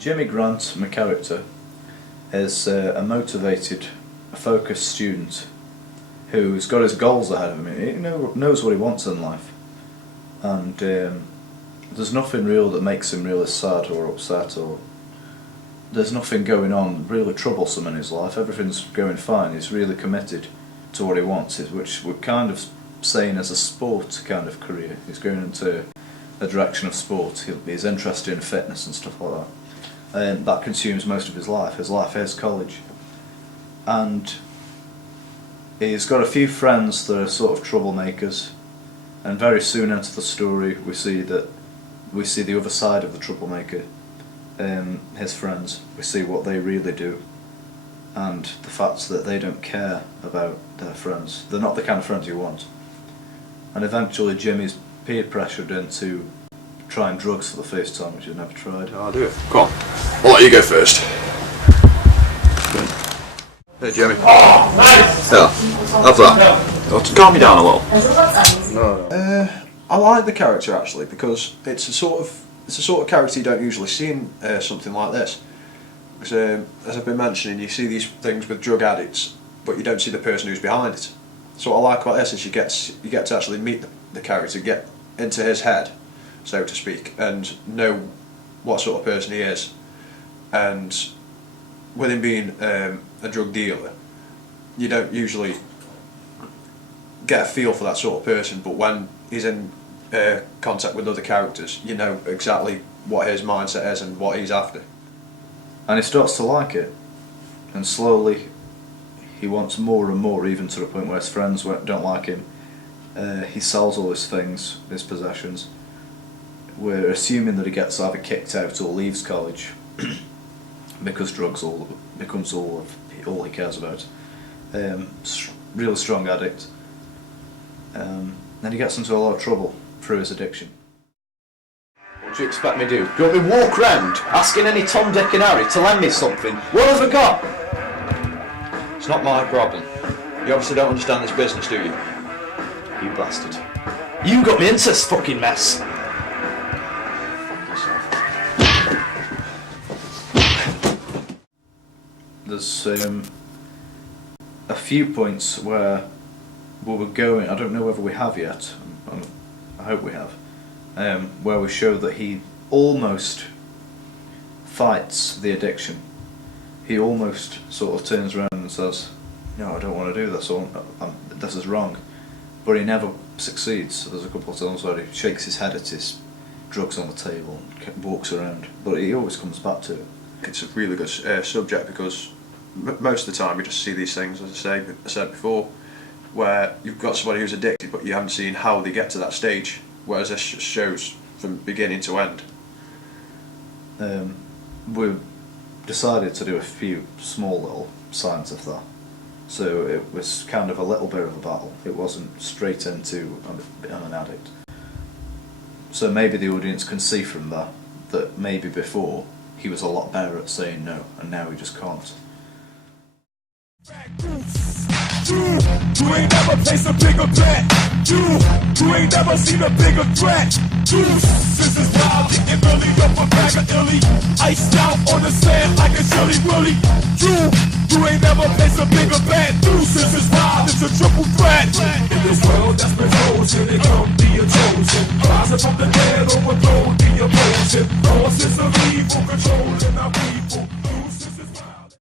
Jimmy Grant, my character, is a motivated, focused student who's got his goals ahead of him. He knows what he wants in life, and there's nothing real that makes him really sad or upset, or there's nothing going on really troublesome in his life. Everything's going fine. He's really committed to what he wants, which we're kind of saying as a sport kind of career. He's going into a direction of sport. He's interested in fitness and stuff like that. That consumes most of his life. His life is college, and he's got a few friends that are sort of troublemakers, and very soon into the story we see the other side of the troublemaker, his friends. We see what they really do, and the fact that they don't care about their friends. They're not the kind of friends you want. And eventually Jimmy's peer pressured into trying drugs for the first time, which he'd never tried. I'll do it. Come on. I'll let you go first. Hey, Jimmy. Oh, nice! Yeah, have that. Oh, to calm me down a little. No. I like the character actually, because it's a sort of character you don't usually see in something like this. Because, as I've been mentioning, you see these things with drug addicts, but you don't see the person who's behind it. So what I like about this is you get to actually meet the character, get into his head, so to speak, and know what sort of person he is. And with him being a drug dealer, you don't usually get a feel for that sort of person, but when he's in contact with other characters, you know exactly what his mindset is and what he's after. And he starts to like it, and slowly he wants more and more, even to the point where his friends don't like him. He sells all his things, his possessions. We're assuming that he gets either kicked out or leaves college because drugs becomes all he cares about. Really strong addict. Then he gets into a lot of trouble through his addiction. What do you expect me to do? Do you want me walk round asking any Tom, Dick and Harry to lend me something? What have I got? It's not my problem. You obviously don't understand this business, do you? You bastard. You got me into this fucking mess. There's a few points where we were going, I don't know whether we have yet, I hope we have, where we show that he almost fights the addiction. He almost sort of turns around and says, no, I don't want to do this, or this is wrong. But he never succeeds. So there's a couple of times where he shakes his head at his drugs on the table and walks around, but he always comes back to it. It's a really good subject, because most of the time you just see these things, as I said before, where you've got somebody who's addicted but you haven't seen how they get to that stage, whereas this just shows from beginning to end. We decided to do a few small little signs of that, so it was kind of a little bit of a battle. It wasn't straight into I'm an addict. So maybe the audience can see from that maybe before he was a lot better at saying no, and now he just can't. You ain't never placed a bigger bet. You ain't never seen a bigger threat. This is wild, getting really up a bag of illy. Iced out on the sand like a chili willy. You ain't never placed a bigger bet. This is wild, it's a triple threat. In this world that's been frozen, it come be a chosen. Rising from the dead, overthrow the opposition. Forces of evil controlling our people.